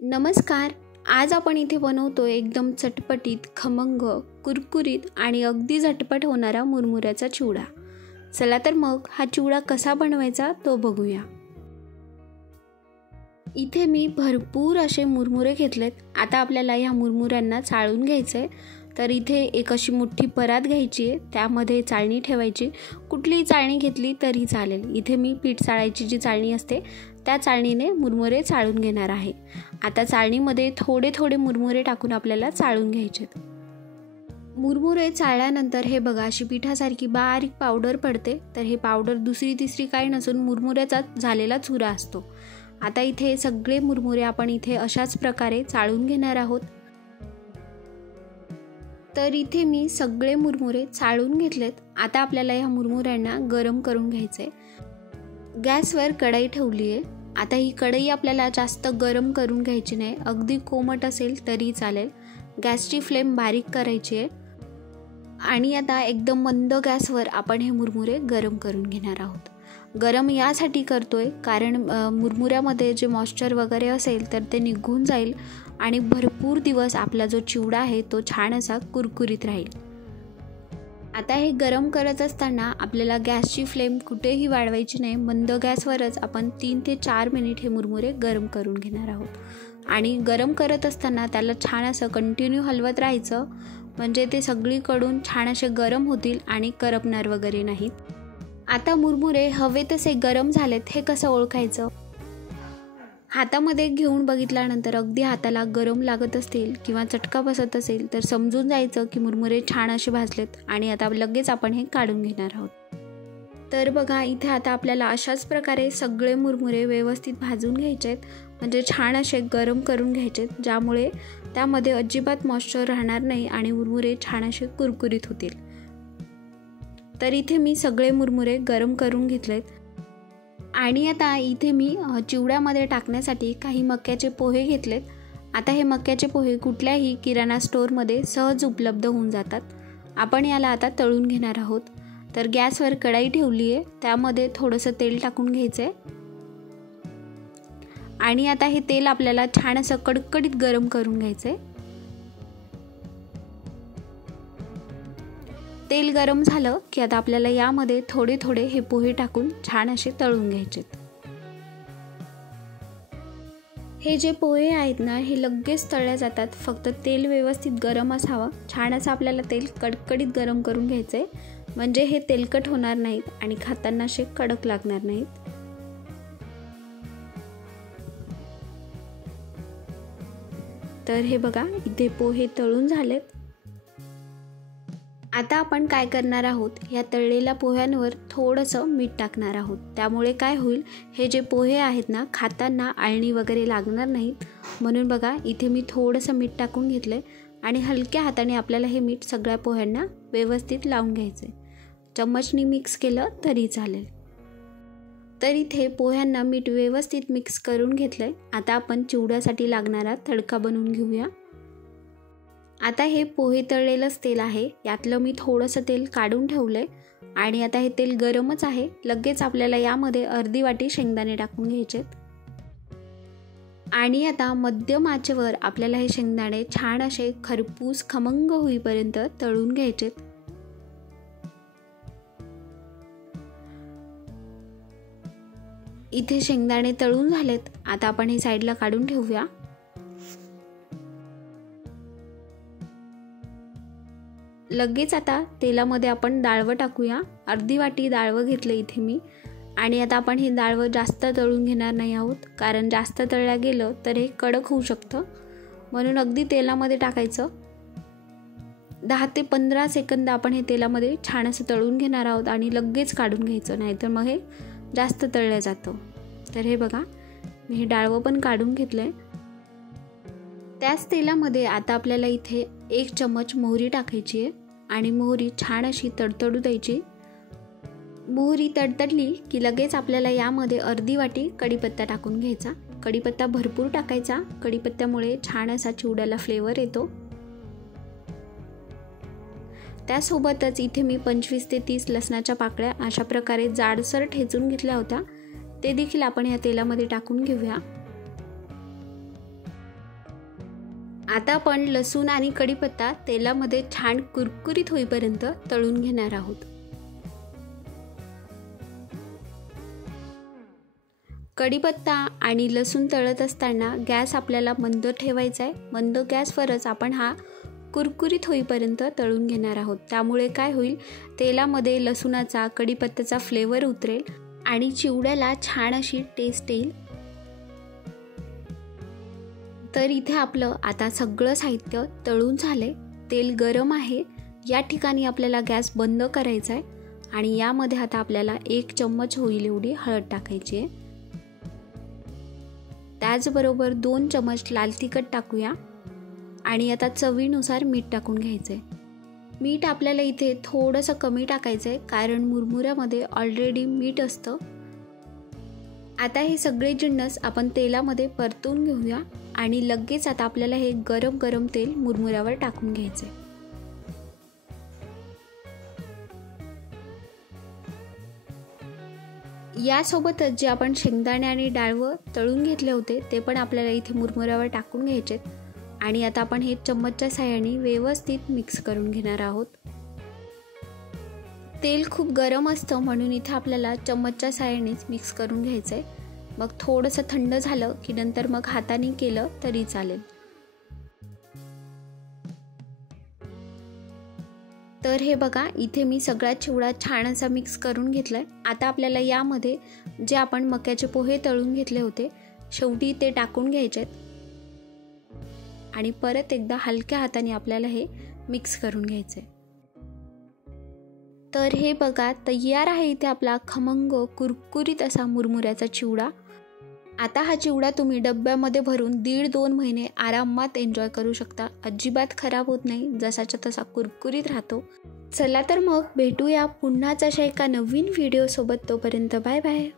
नमस्कार. आज आपण इथे बनवतोय एकदम चटपटीत, खमंग, कुरकुरीत आणि अगदी झटपट होणारा मुरमुऱ्याचा चिवडा. चला तर मग हा चिवडा कसा बनवायचा तो बघूया. इथे मी भरपूर असे मुरमुरे घेतलेत. आता आपल्याला ह्या मुरमुऱ्यांना चाळून घ्यायचं आहे. तर इथे एक अशी मोठी परात घ्यायची आहे, त्यामध्ये चाळणी ठेवायची. कुठलीही चाळणी घेतली तरी चालेल. इथे मी पीठ चाळायची जी चाळणी असते त्या चाळणीने मुरमुरे चाळून घेणार आहे. आता चाळणीमध्ये थोडे थोडे मुरमुरे टाकून आपल्याला चाळून घ्यायचे. मुरमुरे चाळल्यानंतर हे बघा अशी पिठासारखी बारीक पावडर पडते. तर हे पावडर दुसरी तिसरी काही नसून मुरमुऱ्याचा झालेला चुरा असतो. आता इथे सगळे मुरमुरे आपण इथे अशाच प्रकारे चाळून घेणार आहोत. तर इथे मी सगळे मुरमुरे चाळून घेतलेत. आता आपल्याला ह्या मुरमुऱ्यांना गरम करून घ्यायचे. गॅसवर कढई ठेवली आहे. आता ही कढई आपल्याला जास्त गरम करून घ्यायची नाही, अगदी कोमट असेल तरी चालेल. गॅसची फ्लेम बारीक करायची आहे आणि आता एकदम मंद गॅसवर आपण हे मुरमुरे गरम करून घेणार आहोत. गरम यासाठी करतोय कारण मुरमुऱ्यामध्ये जे मॉइश्चर वगैरे असेल तर ते निघून जाईल आणि भरपूर दिवस आपला जो चिवडा आहे तो छान असा कुरकुरीत राहील. आता हे गरम करत असताना आपल्याला गॅसची फ्लेम कुठेही वाढवायची नाही. मंद गॅसवरच आपण 3 ते 4 मिनिट हे मुरमुरे गरम करून घेणार आहोत आणि गरम करत असताना त्याला छान असं कंटिन्यू हलवत राहायचं, म्हणजे ते सगळीकडून छान असे गरम होतील आणि करपणार वगैरे नाहीत. आता मुरमुरे हवे तसे गरम झालेत हे कसं ओळखायचं? हातामध्ये घेऊन बघितल्यानंतर अगदी हाताला गरम लागत असतील किंवा चटका बसत असेल तर समजून जायचं की मुरमुरे छान असे भाजलेत आणि आता लगेच आपण हे काढून घेणार आहोत. तर बघा इथे आता आपल्याला अशाच प्रकारे सगळे मुरमुरे व्यवस्थित भाजून घ्यायचे आहेत, म्हणजे छान असे गरम करून घ्यायचे आहेत, ज्यामुळे त्यामध्ये अजिबात मॉइश्चर राहणार नाही आणि मुरमुरे छान असे कुरकुरीत होतील. तर इथे मी सगळे मुरमुरे गरम करून घेतलेत आणि आता इथे मी चिवड्यामध्ये टाकण्यासाठी काही मक्याचे पोहे घेतलेत. आता हे मक्याचे पोहे कुठल्याही किराणा स्टोअरमध्ये सहज उपलब्ध होऊन जातात. आपण याला आता तळून घेणार आहोत. तर गॅसवर कढई ठेवली आहे, त्यामध्ये थोडंसं तेल टाकून घ्यायचं आहे आणि आता हे तेल आपल्याला छान असं कडकडीत गरम करून घ्यायचं आहे. तेल गरम झालं की आता आपल्याला यामध्ये थोडे थोडे हे पोहे टाकून छान असे तळून घ्यायचे. हे जे पोहे आहेत ना हे लगेच तळले जातात, फक्त तेल व्यवस्थित गरम असावं. छान असं आपल्याला तेल कडकडीत गरम करून घ्यायचंय, म्हणजे हे तेलकट होणार नाहीत आणि खाताना असे कडक लागणार नाहीत. तर हे बघा इथे पोहे तळून झालेत. आता आपण काय करणार आहोत, या तळलेल्या पोह्यांवर थोडंसं मीठ टाकणार आहोत. त्यामुळे काय होईल, हे जे पोहे आहेत ना खाताना आळणी वगैरे लागणार नाहीत. म्हणून बघा इथे मी थोडंसं मीठ टाकून घेतलंय आणि हलक्या हाताने आपल्याला हे मीठ सगळ्या पोह्यांना व्यवस्थित लावून घ्यायचंय. चम्मचनी मिक्स केलं तरी चालेल. तर इथे पोह्यांना मीठ व्यवस्थित मिक्स करून घेतलंय. आता आपण चिवड्यासाठी लागणारा तडका बनवून घेऊया. आता हे पोहे तळलेलंच तेल आहे, यातलं मी थोडंसं तेल काढून ठेवलंय आणि आता हे तेल गरमच आहे. लगेच आपल्याला यामध्ये अर्धी वाटी शेंगदाणे टाकून घ्यायचे आणि आता मध्यम आचेवर आपल्याला हे शेंगदाणे छान असे खरपूस खमंग होईपर्यंत तळून घ्यायचे. इथे शेंगदाणे तळून झालेत. आता आपण हे साईडला काढून ठेवूया. लगेच आता तेलामध्ये आपण डाळवं टाकूया. अर्धी वाटी डाळवं घेतलं इथे मी आणि आता आपण हे डाळवं जास्त तळून घेणार नाही आहोत, कारण जास्त तळलं गेलं तर हे कडक होऊ शकतं. म्हणून अगदी तेलामध्ये टाकायचं. 10 ते 15 सेकंद आपण हे तेलामध्ये छान असं तळून घेणार आहोत आणि लगेच काढून घ्यायचं, नाहीतर मग हे जास्त तळलं जातं. तर हे बघा मी हे डाळवं पण काढून घेतलंय. त्याच तेलामध्ये आता आपल्याला इथे 1 चम्मच मोहरी टाकायची आहे आणि मोहरी छान अशी तडतडू द्यायची. मोहरी तडतडली की लगेच आपल्याला यामध्ये अर्धी वाटी कढीपत्ता टाकून घ्यायचा. कढीपत्ता भरपूर टाकायचा, कढीपत्त्यामुळे छान असा चिवड्याला फ्लेवर येतो. त्यासोबतच इथे मी 25 ते 30 लसणाच्या पाकळ्या अशा प्रकारे जाडसर ठेचून घेतल्या होत्या, ते देखील आपण या तेलामध्ये टाकून घेऊया. आता आपण लसूण आणि कढीपत्ता तेलामध्ये छान कुरकुरीत होईपर्यंत तळून घेणार आहोत. कढीपत्ता आणि लसूण तळत असताना गॅस आपल्याला मंद ठेवायचा आहे. मंद गॅसवरच आपण हा कुरकुरीत होईपर्यंत तळून घेणार आहोत. त्यामुळे काय होईल, तेलामध्ये लसूणाचा कढीपत्त्याचा फ्लेवर उतरेल आणि चिवड्याला छान अशी टेस्ट येईल. तर इथे आपलं आता सगळं साहित्य तळून झाले. तेल गरम आहे. या ठिकाणी आपल्याला गॅस बंद करायचा आहे आणि यामध्ये आता आपल्याला 1 चम्मच होईल एवढी हळद टाकायची आहे. त्याचबरोबर 2 चम्मच लाल तिखट टाकूया आणि आता चवीनुसार मीठ टाकून घ्यायचं आहे. मीठ आपल्याला इथे थोडंसं कमी टाकायचं आहे कारण मुरमुऱ्यामध्ये ऑलरेडी मीठ असतं. आता हे सगळे जिन्नस आपण तेलामध्ये परतून घेऊया आणि लगेच आता आपल्याला हे गरम गरम तेल मुरमुऱ्यावर टाकून घ्यायचं आहे. यासोबतच जे आपण शेंगदाणे आणि डाळवं तळून घेतले होते ते पण आपल्याला इथे मुरमुऱ्यावर टाकून घ्यायचेत आणि आता आपण हे चम्मचच्या साहाय्याने व्यवस्थित मिक्स करून घेणार आहोत. तेल खूप गरम असतं म्हणून इथे आपल्याला चम्मचच्या साहाय्यानेच मिक्स करून घ्यायचं आहे. मग थोडंसं थंड झालं की नंतर मग हाताने केलं तरी चालेल. तर हे बघा, इथे मी सगळा चिवडा छान असा मिक्स करून घेतलाय. आता आपल्याला यामध्ये जे आपण मक्याचे पोहे तळून घेतले होते शेवटी ते टाकून घ्यायचेत आणि परत एकदा हलक्या हाताने आपल्याला हे मिक्स करून घ्यायचे. तर हे बघा, तयार आहे इथे आपला खमंग कुरकुरीत असा मुरमुऱ्याचा चिवडा. आता हा चिवडा तुम्ही डब्यामध्ये भरून 1.5-2 महिने आरामात एन्जॉय करू शकता. अजिबात खराब होत नाही, जसाच्या तसा कुरकुरीत राहतो. चला तर मग भेटूया पुन्हाच अशा एका नवीन व्हिडिओसोबत. तोपर्यंत बाय बाय.